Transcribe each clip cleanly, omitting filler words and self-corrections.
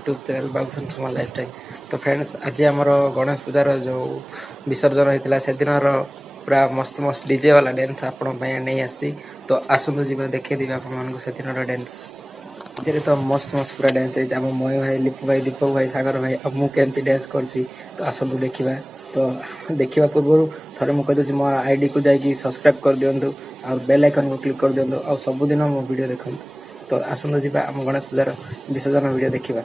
YouTube channel बाबूसन सुमा lifestyle. तो friends आज आमर गणेश पूजार जो विसर्जन होता से दिन पूरा मस्त मस्त डीजे वाला डांस आपण नहीं आसी। तो आसतु जी देखे देवी आपको से दिन डांस डीजे तो मस्त मस्त पूरा डांस है। आम मय भाई लिपू भाई दीपक भाई सागर भाई अब मुझे डांस कर तो आसतु देखा। तो देखा पूर्व थे मुझे कहीदे मो आईडी को जाकि सब्सक्राइब कर दिंतु और बेल आइकन को क्लिक कर दिंतु और सबुदिन मो वीडियो देखो। तो आसतु जी आम गणेश पूजार विसर्जन वीडियो देखा।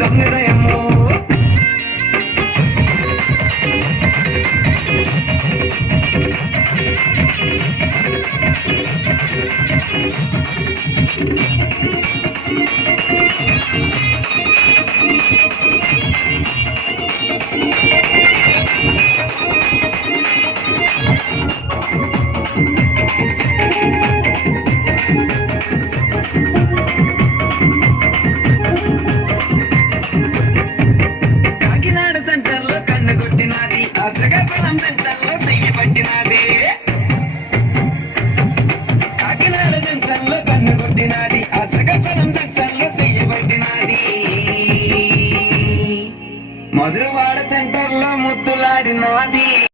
లొంగదయము కాకినాడ సెంటర్లో కన్ను కొట్టినది శ్రీకాకుళం సెంటర్లో చెయ్యి పట్టినది కాకినాడ సెంటర్లో కన్ను కొట్టినది శ్రీకాకుళం సెంటర్లో చెయ్యి పట్టినది మధురవాడ సెంటర్లో ముద్దులాడినది